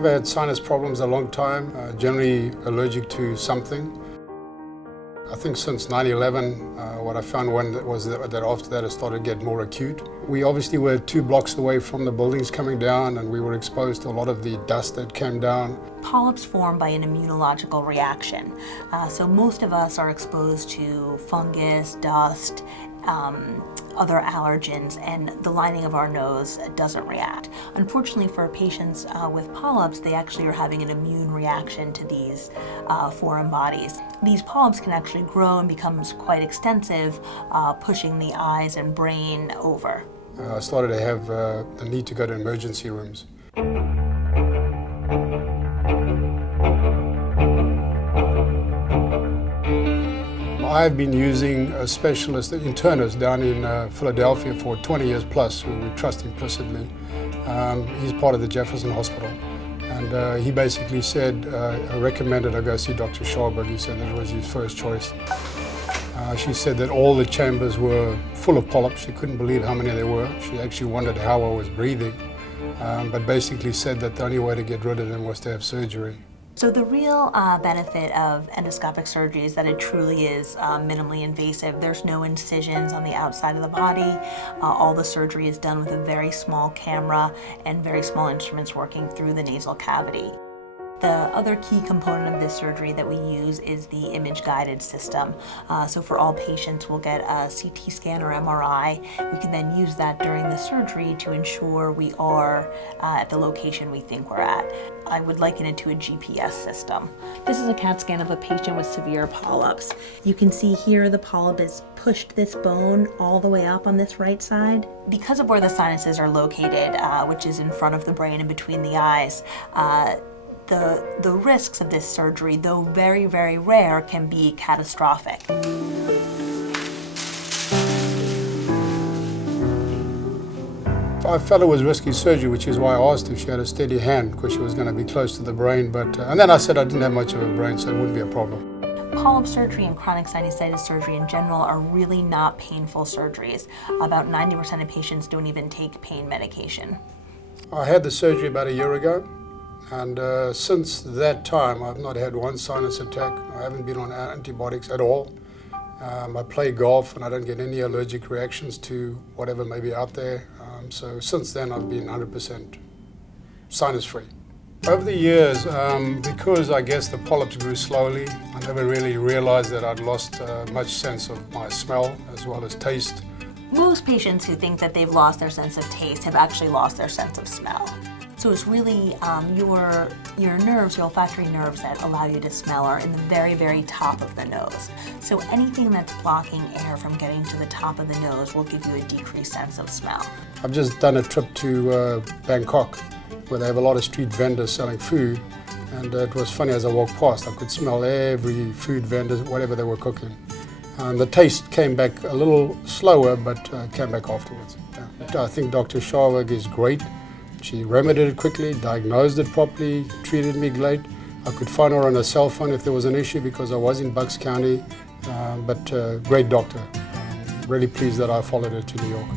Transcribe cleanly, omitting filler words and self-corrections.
I've had sinus problems a long time, generally allergic to something. I think since 9/11, what I found was that after that it started to get more acute. We obviously were 2 blocks away from the buildings coming down, and we were exposed to a lot of the dust that came down. Polyps form by an immunological reaction. So most of us are exposed to fungus, dust, other allergens, and the lining of our nose doesn't react. Unfortunately for patients with polyps, they actually are having an immune reaction to these foreign bodies. These polyps can actually grow and become quite extensive, pushing the eyes and brain over. I started to have the need to go to emergency rooms. I've been using a specialist internist down in Philadelphia for 20 years plus, who we trust implicitly. He's part of the Jefferson Hospital. And he basically said, recommended I go see Dr. Schaberg. He said that it was his first choice. She said that all the chambers were full of polyps. She couldn't believe how many there were. She actually wondered how I was breathing, but basically said that the only way to get rid of them was to have surgery. So the real benefit of endoscopic surgery is that it truly is minimally invasive. There's no incisions on the outside of the body. All the surgery is done with a very small camera and very small instruments working through the nasal cavity. The other key component of this surgery that we use is the image-guided system. So for all patients, we'll get a CT scan or MRI. We can then use that during the surgery to ensure we are at the location we think we're at. I would liken it to a GPS system. This is a CAT scan of a patient with severe polyps. You can see here the polyp has pushed this bone all the way up on this right side. Because of where the sinuses are located, which is in front of the brain and between the eyes, the risks of this surgery, though very, very rare, can be catastrophic. I felt it was risky surgery, which is why I asked if she had a steady hand, because she was going to be close to the brain. And then I said I didn't have much of a brain, so it wouldn't be a problem. Polyp surgery and chronic sinusitis surgery in general are really not painful surgeries. About 90% of patients don't even take pain medication. I had the surgery about a year ago. And since that time, I've not had one sinus attack. I haven't been on antibiotics at all. I play golf and I don't get any allergic reactions to whatever may be out there. So since then, I've been 100% sinus-free. Over the years, because I guess the polyps grew slowly, I never really realized that I'd lost much sense of my smell as well as taste. Most patients who think that they've lost their sense of taste have actually lost their sense of smell. So it's really your nerves, your olfactory nerves that allow you to smell are in the very, very top of the nose. So anything that's blocking air from getting to the top of the nose will give you a decreased sense of smell. I've just done a trip to Bangkok, where they have a lot of street vendors selling food. And it was funny, as I walked past, I could smell every food vendor, whatever they were cooking. The taste came back a little slower, but came back afterwards. Yeah. I think Dr. Schaberg is great. She remedied it quickly, diagnosed it properly, treated me great. I could find her on a cell phone if there was an issue because I was in Bucks County, but great doctor. Really pleased that I followed her to New York.